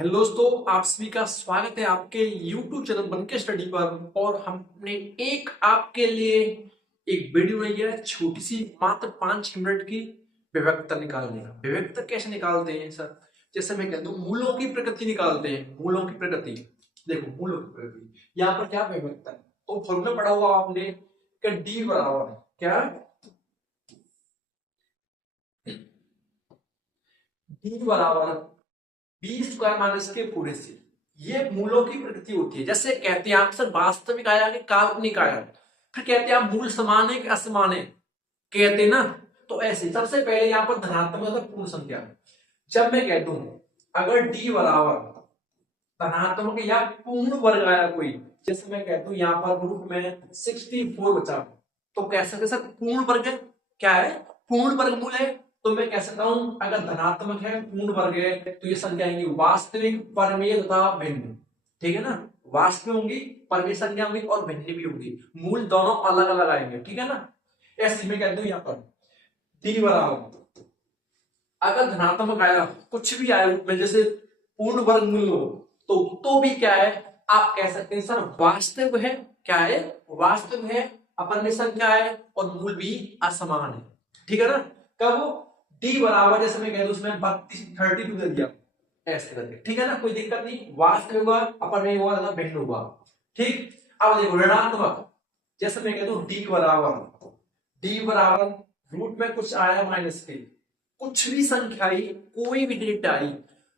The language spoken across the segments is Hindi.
हेलो दोस्तों, आप सभी का स्वागत है आपके YouTube चैनल बनके स्टडी पर। और हमने एक आपके लिए एक वीडियो बनाई है, छोटी सी, मात्र 5 मिनट की। विभक्ता निकालने का। विभक्ता कैसे निकालते हैं सर? जैसे मैं कहता हूँ मूलों की प्रकृति निकालते हैं। मूलों की प्रकृति, देखो मूलों की प्रकृति यहाँ पर क्या विभक्ता है, तो फॉर्मूला पढ़ा हुआ आपने कि डी बराबर है क्या, डी बराबर बी स्क्वायर माइनस के पूरे से। ये मूलों की प्रकृति होती है। जैसे कहते हैं आप सर वास्तविक आया कि काल्पनिक आया, फिर कहते हैं आप मूल समान है कि असमान है, कहते हैं ना। तो ऐसे सबसे पहले यहाँ पर धनात्मक मतलब पूर्ण संख्या। जब मैं कहता हूं अगर डी बराबर धनात्मक या पूर्ण वर्ग आया कोई, जैसे मैं कहता हूं यहाँ पर रूट में 64 बचा, तो कह सकते सर पूर्ण वर्ग क्या है, पूर्ण वर्गमूल है। तो मैं कह सकता हूं अगर धनात्मक है, पूर्ण वर्ग है, तो ये संख्या आएंगी वास्तविक, परमेय तथा भिन्न। ठीक है ना, वास्तविक होंगी, परमेय संख्या होंगी और भिन्न भी होंगी। मूल दोनों अलग अलग आएंगे। ठीक है ना, ऐसे मैं कहता हूं यहाँ पर डी बराबर अगर धनात्मक आया, कुछ भी आया रूप में, जैसे पूर्ण वर्गमूल हो, तो भी क्या है, आप कह सकते हैं सर वास्तविक है। क्या है, वास्तविक है, अपन्य संख्या है और मूल भी असमान है। ठीक है ना, कब डी बराबर, जैसे मैं कह दूं उसमें 32 दे दिया ऐसे करके। ठीक है ना, कोई दिक्कत नहीं, वास्तविक हुआ, अपन्य हुआ तथा भिन्न हुआ। ठीक, अब देखो ऋणात्मक, जैसे मैं कह दूं डी बराबर रूट में कुछ आया माइनस के, कुछ भी संख्या आई, कोई भी डिजिट आई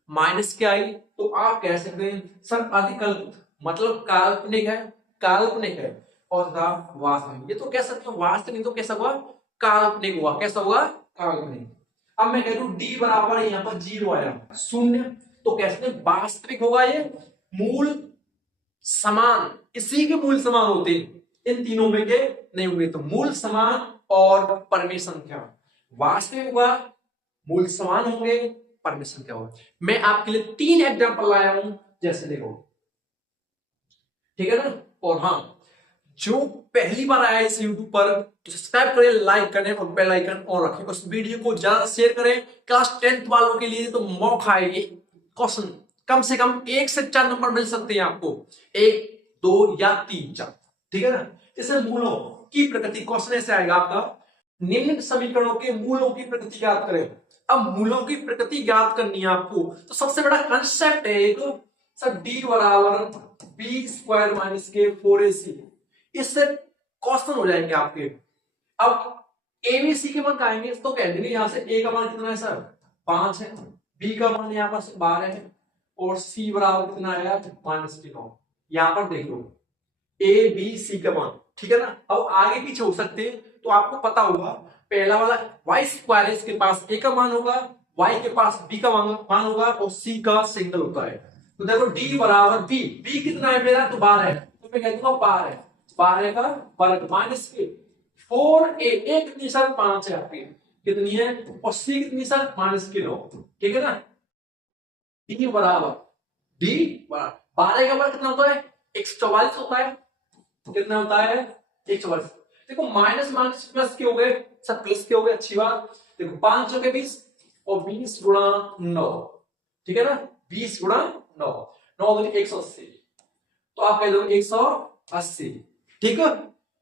माइनस के आई, तो आप कह सकते हैं सर अधिकल्प, मतलब काल्पनिक है, काल्पनिक है। और था वास्तविक, ये तो कह सकते हो वास्तविक, तो कैसा हुआ, काल्पनिक हुआ। कैसा हुआ, काल्पनिक। अब मैं कह दूं डी बराबर यहाँ पर 0 आया, शून्य, तो कह सकते हैं वास्तविक होगा ये, मूल समान, इसी के मूल समान होते हैं, इन तीनों में के नहीं हुए। तो मूल समान और परमेय संख्या, वास्तविक हुआ, मूल समान होंगे, परमेय संख्या होगा। मैं आपके लिए 3 एग्जांपल लाया हूं, जैसे देखो। ठीक है ना, और हाँ, जो पहली बार आया इस YouTube पर तो सब्सक्राइब करें, लाइक करें और बेल आइकन ऑन रखें। उस वीडियो को ज्यादा शेयर करें। क्लास 10th वालों के लिए तो मौका है, ये क्वेश्चन कम से कम 1 से 4 नंबर मिल सकते हैं आपको, 1 2 या 3 4। ठीक है ना, जैसे मूलों की प्रकृति, क्वेश्चन ऐसे आएगा आपका, निम्न समीकरणों के मूलों की प्रकृति ज्ञात करें। अब मूलों की प्रकृति ज्ञात करनी है आपको, तो सबसे बड़ा कंसेप्ट है एक, सर डी बराबर बी स्क्वायर माइनस के 4ac। इससे क्वेश्चन हो जाएंगे आपके। अब एबीसी के मान आएंगे, तो कह देंगे यहां से ए का मान कितना है सर, 5 है, बी का मान यहां पर 12 है, और सी बराबर कितना आया, -9। यहां पर देख लो ए बी सी का मान। ठीक है ना, अब आगे पीछे हो सकते हैं, तो आपको पता होगा पहला वाला वाई स्क्वायर है, इसके पास ए का मान होगा, वाई के पास बी का मान होगा और सी का सिंगल होता है। तो देखो डी बराबर बी, बी कितना है मेरा, तो 12 है, तो मैं कह दूंगा 12 है, 12 का वर्ग माइनस के 4a, ए कितनी सर, 5 है आपकी, कितनी है, और सी कितनी सर, -9। ठीक है ना, डी बराबर डी बराबर 12 का वर्ग कितना होता है, 144 होता है। कितना होता है, 144। देखो माइनस माइनस प्लस के हो गए, सब प्लस के हो गए, अच्छी बात। देखो 5 के 20 और 20 गुणा 9। ठीक है ना, 20 गुणा 9, 9 180, तो आप कह दो 180। ठीक है,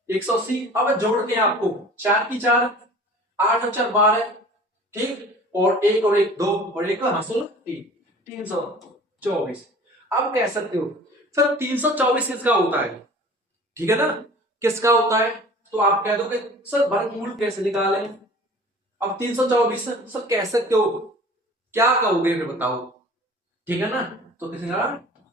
180। अब जोड़ने आपको 4 की 4, 8 और 4 12। ठीक, और एक और एक 2 और एक हासिल 3, 324। अब कह सकते हो सर 324 किसका होता है। ठीक है ना, किसका होता है, तो आप कह दो कि सर वर्गमूल कैसे निकालें। अब 324 सर कह सकते हो, क्या कहोगे फिर बताओ। ठीक है ना, तो कितने का,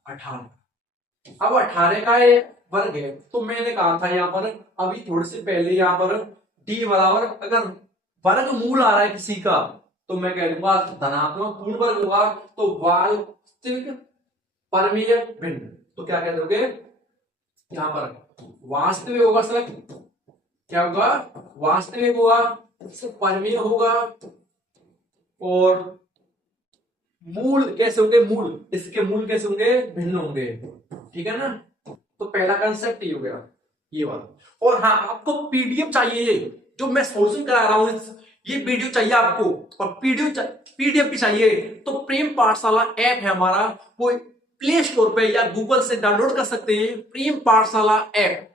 18। अब 18 का ये वर्ग है, तो मैंने कहा था यहाँ पर अभी थोड़े से पहले, यहाँ पर डी बराबर अगर वर्गमूल आ रहा है किसी का, तो मैं कह दूंगा धनात्मक पूर्ण वर्ग होगा, तो वास्तविक, परमीय, भिन्न। तो क्या कह दोगे यहां पर, वास्तविक होगा सर, क्या होगा, वास्तविक होगा, परमीय होगा, और मूल कैसे होंगे, मूल, इसके मूल कैसे होंगे, भिन्न होंगे। ठीक है ना, तो पहला कंसेप्ट ये हो गया, ये वाला। और हाँ, आपको पीडीएफ चाहिए, जो मैं सोल्यूशन करा रहा हूं इस ये वीडियो चाहिए आपको और पीडीएफ भी चाहिए तो प्रेम पाठशाला ऐप है हमारा, वो प्ले स्टोर पे या गूगल से डाउनलोड कर सकते हैं प्रेम पाठशाला ऐप।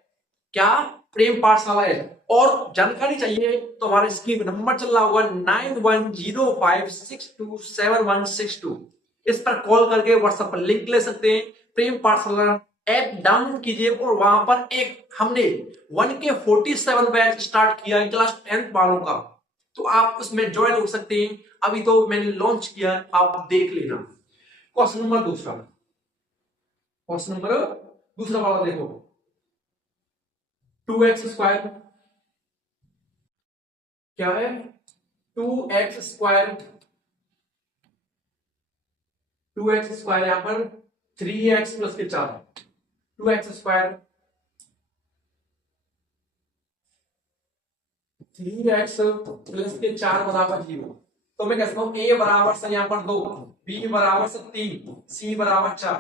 क्या? प्रेम पाठशाला ऐप। और जानकारी चाहिए तो हमारे स्क्रीन पर नंबर चल रहा होगा 9105627162, इस पर कॉल करके व्हाट्सएप पर लिंक ले सकते हैं। प्रेम पाठशाला ऐप डाउनलोड कीजिए और वहां पर हमने 1K 47 बैच स्टार्ट किया है क्लास 10th वालों का, तो आप उसमें ज्वाइन हो सकते हैं। अभी तो मैंने लॉन्च किया है, आप देख लेना। क्वेश्चन नंबर दूसरा वाला देखो, 2x स्क्वायर क्या है? 2x स्क्वायर यहां पर 3x प्लस के 4, 2x स्क्वायर 3x प्लस के 4 बराबर 0। तो मैं कह सकता हूं a बराबर से यहां पर 2, b बराबर से 3, c बराबर 4।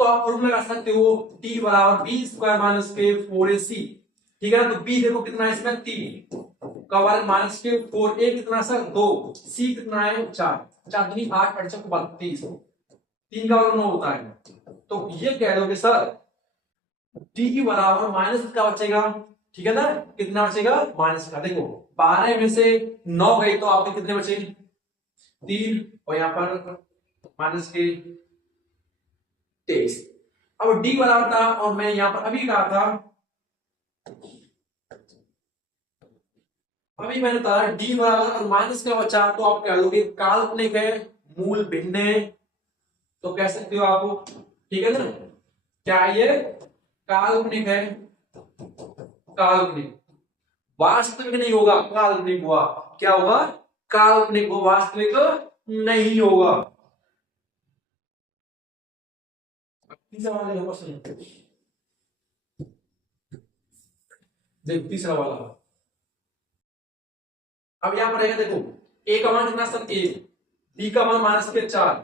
तो आप फॉर्मूला लगा सकते हो d बराबर b स्क्वायर माइनस के 4ac, ठीक है ना। तो b देखो कितना है इसमें 3 का वर्ग माइनस के 4, a कितना सर 2, c कितना है 4, 4 दूनी 8, 8 चौक 32, 3 का वर्ग 9 होता है। तो ये कह दोगे सर d बराबर माइनस का बचेगा, ठीक है ना, कितना बचेगा माइनस का। देखो 12 में से 9 गई तो आपके कितने बचे 3 और यहां पर माइनस के 23। अब d बराबर था और मैं यहां पर अभी कहा था, अभी मैंने बताया d बराबर और माइनस का बचा तो आप कह दोगे काल्पनिक है, मूल भिन्न है, तो कह सकते हो आप, ठीक है ना। क्या ये काल्पनिक है, काल्पनिक, वास्तविक नहीं होगा, काल्पनिक हुआ। क्या होगा? काल्पनिक हो, वास्तविक नहीं होगा। तीसरा वाला देखो, तीसरा वाला अब यहां पर रहेगा, देखो a का मान कितना सर 1, b का मान माइनस के 4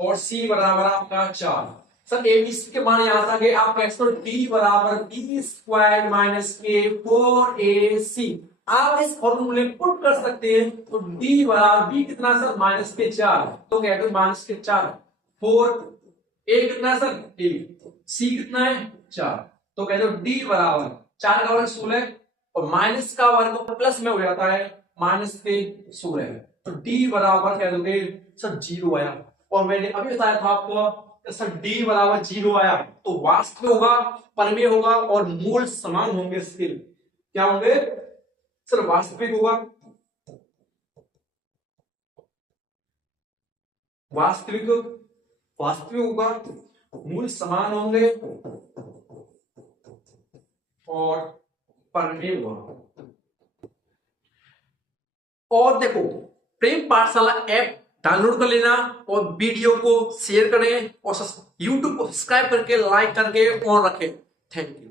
और c बराबर आपका 4। सर a b c के मान यहां से आगे आप कह सकते हो d बराबर b स्क्वायर माइनस के 4ac। आप इस फॉर्मूले पुट कर सकते हैं तो d बराबर b कितना सर माइनस के 4, तो कह दो माइनस के 4, 4 a कितना सर 1, c कितना है 4, तो कह दो d बराबर 4 का वर्ग 16 और माइनस का वर्ग प्लस में हो जाता है माइनस के 16, तो d बराबर कह दोगे सर 0 आया। और मैंने अभी बताया था आपको सर d बराबर 0 आया तो वास्तविक होगा, परमेय होगा और मूल समान होंगे। इसके क्या होंगे सर? वास्तविक होगा, वास्तविक होगा, मूल समान होंगे और परमेय होगा। और देखो प्रेम पाठशाला ऐप डाउनलोड कर लेना और वीडियो को शेयर करें और YouTube को सब्सक्राइब करके लाइक करके ऑन रखें। Thank you.